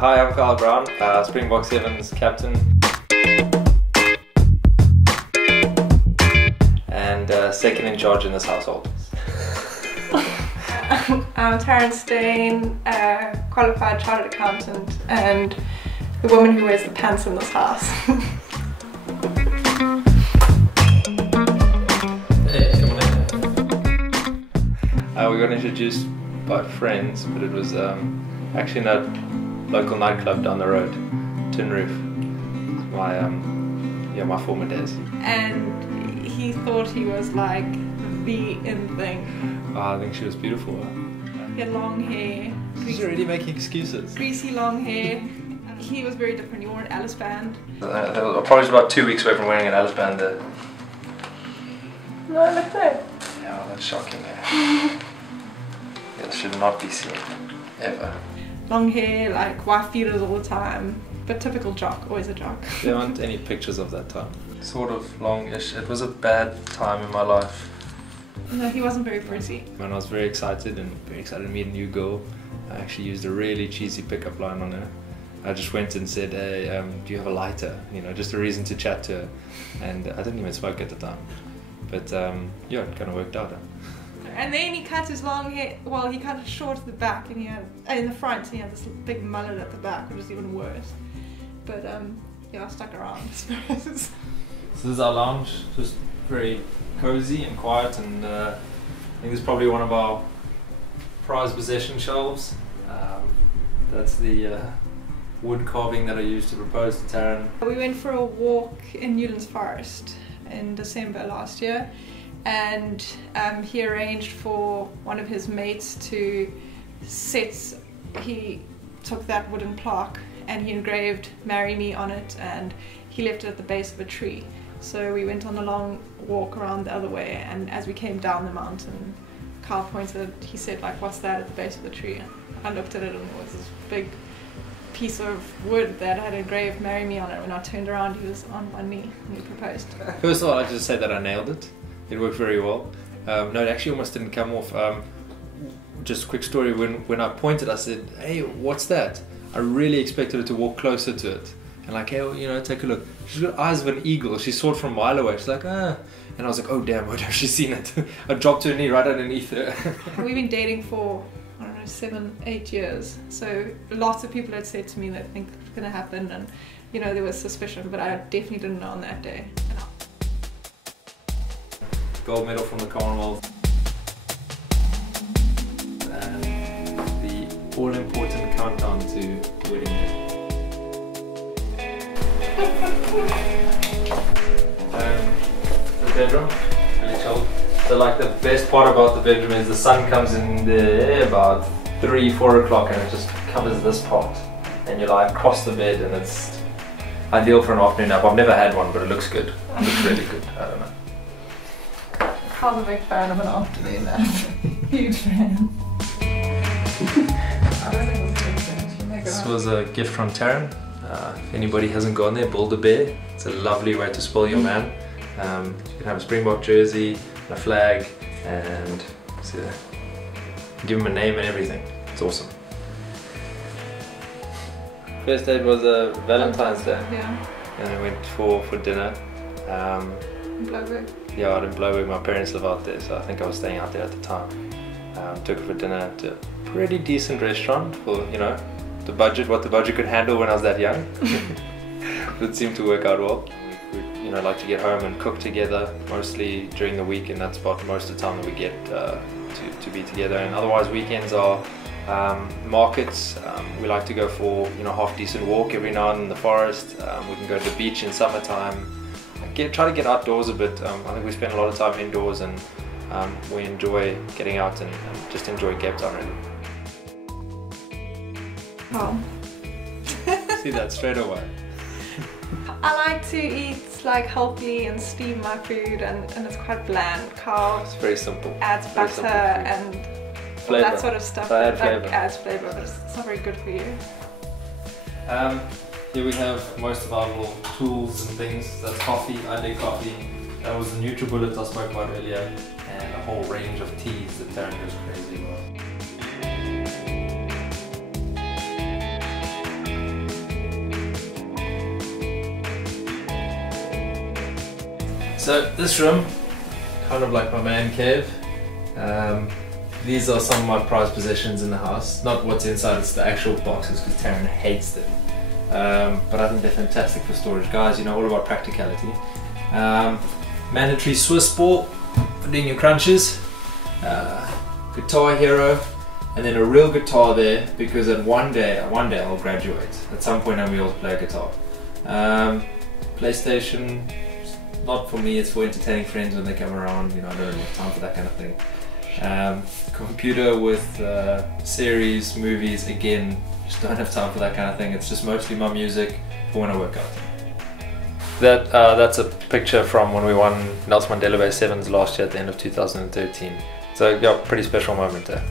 Hi, I'm Carl Brown, Springbok Sevens captain and second in charge in this household. I'm Tarryn Styane, qualified chartered accountant and the woman who wears the pants in this house. Hey, come on in. We got introduced by friends, but it was actually in a local nightclub down the road, Tin Roof. My former days. And he thought he was like the in thing. I think she was beautiful. He had long hair. She's already making excuses. Greasy long hair. He was very different. He wore an Alice band. I probably was about 2 weeks away from wearing an Alice band there. No, look there. Yeah, that's shocking. It should not be seen, ever. Long hair, like wife beaters all the time. But typical jock, always a jock. There aren't any pictures of that time. Sort of longish. It was a bad time in my life. No, he wasn't very pretty. When I was very excited to meet a new girl, I actually used a really cheesy pickup line on her. I just went and said, hey, do you have a lighter? You know, just a reason to chat to her. And I didn't even smoke at the time. But yeah, it kind of worked out. And then he cut his long hair, well, he cut it short at the back and he had, in the front, and he had this big mullet at the back, which was even worse. But yeah, I stuck around, I suppose. So this is our lounge, just very cozy and quiet, and I think it's probably one of our prized possession shelves. That's the wood carving that I used to propose to Tarryn. we went for a walk in Newlands Forest in December last year, and he arranged for one of his mates to he took that wooden plaque and he engraved "Marry Me" on it, and he left it at the base of a tree. So we went on a long walk around the other way, and as we came down the mountain, Carl he said, like, what's that at the base of the tree? And I looked at it and it was this big piece of wood that had engraved "Marry Me" on it. When I turned around, he was on one knee and he proposed. First of all, I'd just say that I nailed it. It worked very well. No, it actually almost didn't come off. Just a quick story, when I pointed, I said, hey, what's that? I really expected her to walk closer to it. And like, hey, you know, take a look. She's got eyes of an eagle. She saw it from a mile away. She's like, ah. And I was like, oh damn, what has she seen it? I dropped her knee right underneath her. We've been dating for, I don't know, 7, 8 years. So lots of people had said to me that think it's going to happen, and you know, there was suspicion, but I definitely didn't know on that day. Gold medal from the Commonwealth. And the all-important countdown to wedding day. The bedroom, really chilled. So like the best part about the bedroom is the sun comes in there about 3, 4 o'clock and it just covers this part. And you lie across the bed and it's ideal for an afternoon nap. I've never had one, but it looks good. It looks really good, I don't know. Carl's a big fan of an afternoon nap. Huge fan. This was a gift from Tarryn. If anybody hasn't gone there, build a bear. It's a lovely way to spoil your man. You can have a Springbok jersey, a flag, and give him a name and everything. It's awesome. First date was Valentine's Day. Yeah. And we went for dinner. Wynberg. Yeah, out in Wynberg. My parents live out there, so I think I was staying out there at the time. Took her for dinner to a pretty decent restaurant for, you know, the budget, what the budget could handle when I was that young. It seemed to work out well. We you know, like to get home and cook together, mostly during the week, and that's about most of the time that we get to be together. And otherwise weekends are markets. We like to go for, you know, half decent walk every now and then in the forest. We can go to the beach in summertime. Try to get outdoors a bit. I think we spend a lot of time indoors, and we enjoy getting out and just enjoy Cape Town really. Oh. See that straight away. I like to eat like healthy and steam my food, and it's quite bland. Carl It's very simple. adds butter and flavor. that sort of stuff. So That flavor. adds flavour, but it's not very good for you. Here we have most of our little tools and things. That's coffee, I do coffee. That was the NutriBullet I spoke about earlier, and a whole range of teas that Tarryn goes crazy about. So this room, kind of like my man cave. These are some of my prized possessions in the house. Not what's inside, it's the actual boxes, because Tarryn hates them. But I think they're fantastic for storage. Guys, you know all about practicality. Mandatory Swiss ball for doing your crunches. Guitar Hero, and then a real guitar there, because at one day I'll graduate. At some point I'm able to play guitar. PlayStation, not for me, it's for entertaining friends when they come around. You know, I don't really have time for that kind of thing. Computer with series, movies, again, just don't have time for that kind of thing. It's just mostly my music for when I work out. That's a picture from when we won Nelson Mandela Bay Sevens last year at the end of 2013. So yeah, pretty special moment there.